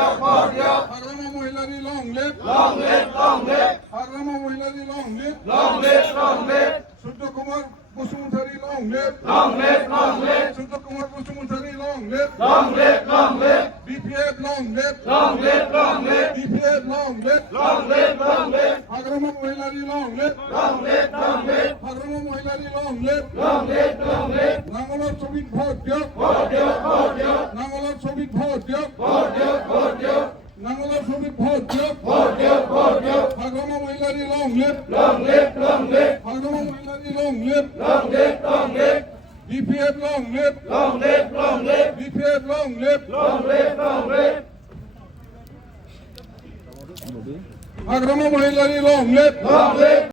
হাগ্রামা Mohilary long live Hagrama Mohilary long live Surya Kumar Basumatary long live Surya Kumar Basumatary long live BPF long live BPF long live Hagrama Mohilary long live Hagrama Mohilary long live নাঙ্গলের ছবি vote দিয়ক নাঙ্গলের ছবি vote দিয়ক নাঙ্গলের ছবি ভোট দিয়ক Hagrama Mohilary long live Hagrama Mohilary long live BPF long live BPF long live Hagrama Mohilary long leave